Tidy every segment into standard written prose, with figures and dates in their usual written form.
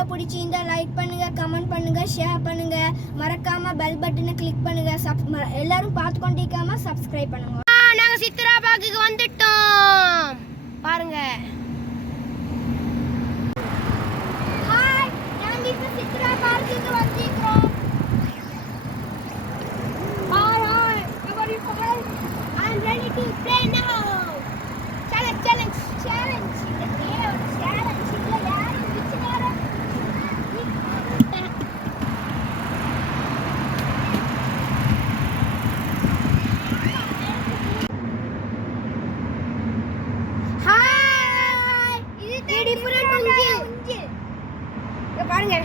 Video பிடிச்சிருந்தா like பண்ணுங்க, comment பண்ணுங்க, ஷேர் பண்ணுங்க. மறக்காம பெல் பட்டனை கிளிக் பண்ணுங்க. எல்லாரும் பார்த்து கொண்டிருக்காம சப்ஸ்கிரைப் பண்ணுங்க. நாங்க சித்ரா பார்க்குக்கு வந்துட்டோம் பாருங்க. ஹாய், நாங்க இப்ப சித்ரா பார்க்குக்கு வந்திருக்கோம். Hi hi, how are you guys? I'm ready to play now. Challenge challenge challenge. Challenge இல்ல யார் பிடிச்ச நேரம். ஹாய், இது டிஃபரண்ட் உஞ்சி. இங்க பாருங்க,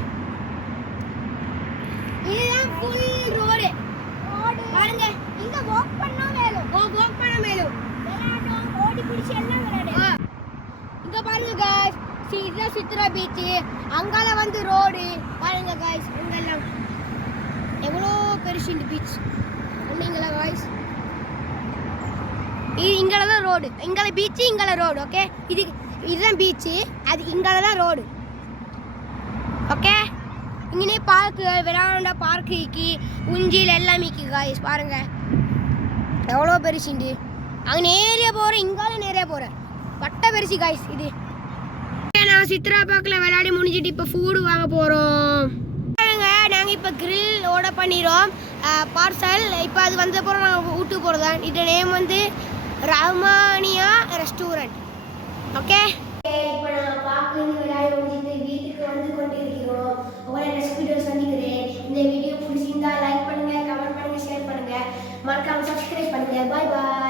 இதுதான் ஃபுல் ரோடு. பாருங்க, இங்க வாக் பண்ணா மேலும் விளையாடணும், ஓடி பிடிச்சி எல்லாம் விளையாடு. இங்க பாருங்க गाइस, சீதா சித்ரா பீச். அங்கால வந்து ரோடு பாருங்க गाइस, அங்கெல்லாம் எவ்வளோ பெருசு இந்த பீச் ஒண்ணீங்களா गाइस. இங்கல தான் ரோடு, இங்கல பீச், இங்கல ரோடு. ஓகே, இதுதான் பீச், அது இங்கல தான் ரோடு. ஓகே, இங்கே பார்க்கு விளையாண்ட பார்க்கு இக்கி உஞ்சியில் எல்லாமே இக்கி गाइस. பாருங்க எவ்வளோ பெருசுண்டு. அங்கே நேரே போகிறேன், இங்கால நேரே போகிறேன். பட்ட பெருசு गाइस இது. நான் சித்ரா பார்க்கில் விளையாடி முடிஞ்சிட்டு இப்போ ஃபுட் வாங்க போகிறோம். நாங்கள் இப்போ கிரில் ஆர்டர் பண்ணிடுறோம், பார்சல். இப்போ அது வந்த போகிறோம், நாங்கள் வீட்டுக்கு போகிறது தான். இது நேம் வந்து ரஹ்மானியா ரெஸ்டாரண்ட். ஓகே, இப்போ நாங்கள் பார்க்கலேருந்து விளையாடி முடிஞ்சிட்டு வீட்டுக்கு வந்து கொண்டிருக்கிறோம். உங்களை நெக்ஸ்ட் வீடியோ சந்திக்கிறேன். இந்த வீடியோ பிடிச்சிருந்தா லைக் பண்ணுங்கள், கமெண்ட் பண்ணுங்கள், ஷேர் பண்ணுங்கள், மறக்காமல் சப்ஸ்கிரைப் பண்ணுங்கள். பாய் பாய்.